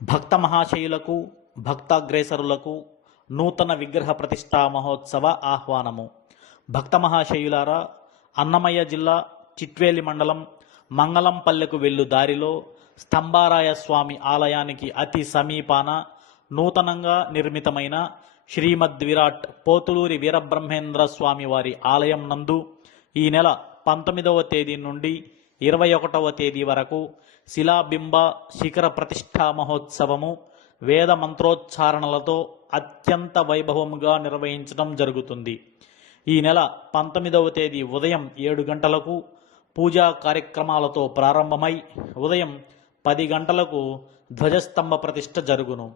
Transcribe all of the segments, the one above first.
భక్త మహాశయులకు భక్తాగ్రేసరులకు నూతన విగ్రహ ప్రతిష్టా మహోత్సవ ఆహ్వానము. భక్త మహాశయులారా, అన్నమయ్య జిల్లా చిట్వేలి మండలం మంగళంపల్లెకు వెళ్ళు దారిలో స్తంభారాయ స్వామి ఆలయానికి అతి సమీపాన నూతనంగా నిర్మితమైన శ్రీమద్ విరాట్ పోతులూరి వీరబ్రహ్మేంద్ర స్వామి వారి ఆలయం నందు ఈ నెల 19వ తేదీ నుండి 21వ తేదీ వరకు శిలాబింబ శిఖర ప్రతిష్టా మహోత్సవము వేద మంత్రోచ్చారణలతో అత్యంత వైభవముగా నిర్వహించడం జరుగుతుంది. ఈ నెల 19వ తేదీ ఉదయం 7 గంటలకు పూజా కార్యక్రమాలతో ప్రారంభమై ఉదయం 10 గంటలకు ధ్వజస్తంభ ప్రతిష్ఠ జరుగును.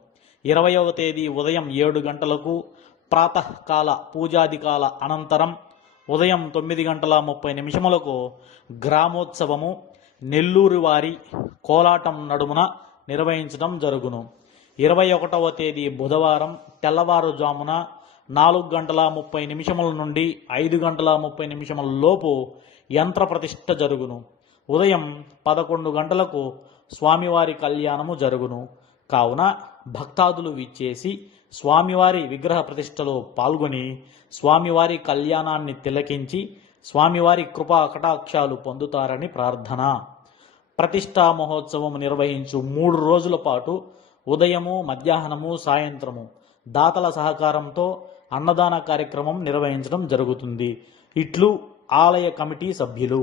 20వ తేదీ ఉదయం 7 గంటలకు ప్రాతకాల పూజాధికాల అనంతరం ఉదయం 9:30 గ్రామోత్సవము నెల్లూరు వారి కోలాటం నడుమున నిర్వహించడం జరుగును. 21వ తేదీ బుధవారం తెల్లవారుజామున 4:30 నుండి 5:30 లోపు యంత్ర ప్రతిష్ఠ జరుగును. ఉదయం 11 గంటలకు స్వామివారి కళ్యాణము జరుగును. కావున భక్తాదులు విచ్చేసి స్వామివారి విగ్రహ ప్రతిష్టలో పాల్గొని స్వామివారి కళ్యాణాన్ని తిలకించి స్వామివారి కృపా కటాక్షాలు పొందుతారని ప్రార్థన. ప్రతిష్టా మహోత్సవం నిర్వహించు 3 రోజుల పాటు ఉదయము, మధ్యాహ్నము, సాయంత్రము దాతల సహకారంతో అన్నదాన కార్యక్రమం నిర్వహించడం జరుగుతుంది. ఇట్లు ఆలయ కమిటీ సభ్యులు.